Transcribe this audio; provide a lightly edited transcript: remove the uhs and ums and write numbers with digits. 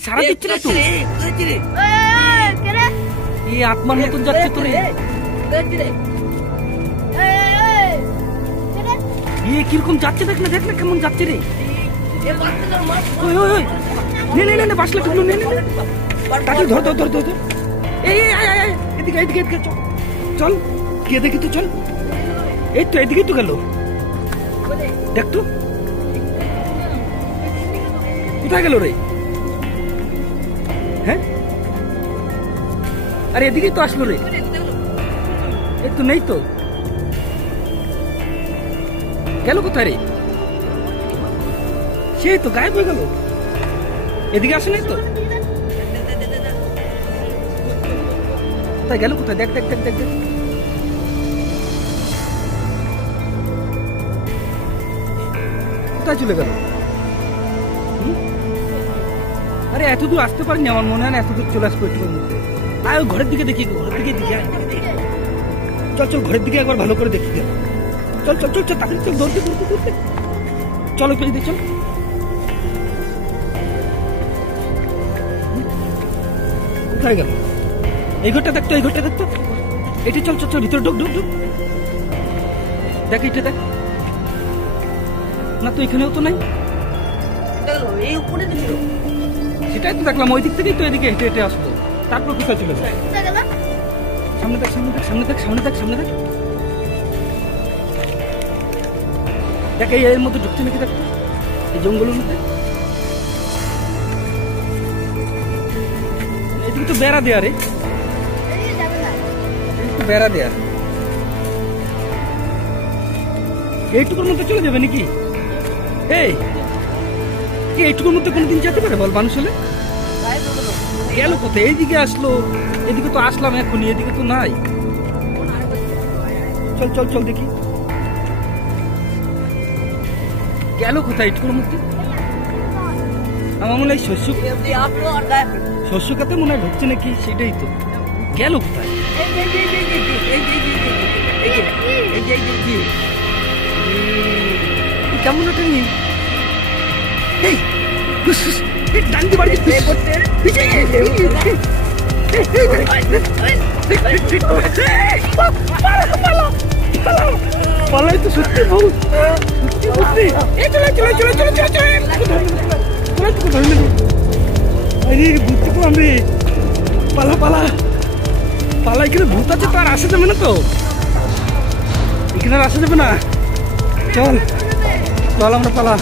সারা দিচ্ছে না তো এই আত্মার মতন যাচ্ছে তোর কিরকম যাচ্ছে দেখ না কেমন যাচ্ছে রে নে বাসলে টুকলো নে তাকে ধর এদিকে চল গিয়ে দেখি তো চল এই তো এদিকে তো গেল দেখ তো কোথায় গেল রে হ্যাঁ আরে এদিকেই তো আসলো রে এই তো নেই তো গেল কোথায় রে সেই তো গায়েব হয়ে গেল এদিকে আসে নাই তো তাই গেল কোথায় দেখ কোথায় চলে গেল আরে এত দূর আসতে পারিনি আমার মনে হয় না এত দূর চলে আসবো একটু আর ঘরের দিকে দেখি চল ঘরের দিকে একবার ভালো করে দেখি চল তাড়াতাড়ি চল দৌড়তে চলো পেয়ে চল কোথায় গেল এই ঘরটা দেখতো এটা চল ভিতরে ঢুক দেখ এটা দেখ না তো এখানেও তো নাই সেটাই তো দেখলাম ওই দিক থেকেই তো এদিকে হেঁটে আসলো তারপর কোথায় চলে যায় সামনে দেখ দেখ এর মধ্যে ঢুকছে নাকি দেখ এই জঙ্গলের মধ্যে এদিকে তো বেড়া দেয়া রে বেড়া দেয়া এইটুকুর মধ্যে চলে যাবে নাকি এই কি এইটুকুর মধ্যে কোনদিন যেতে পারে বল মানুষ হলে গেল কোথায় এইদিকে আসলো এদিকে তো আসলাম এখনই এদিকে তো নাই চল দেখি গেল কোথায় এইটুকুর মধ্যে আমার মনে হয় শস্য খাতে মনে হয় ঢুকছে নাকি সেটাই তো গেল কোথায় কেমন ওটা নেই ডান্ডি বাড়ি পালাই তো সত্যি বল বুঝতে পারলাম রে পালা এখানে ভূত আছে তো আর আসা যাবে না তো এখানে আর আসা যাবে না চল আমরা পালা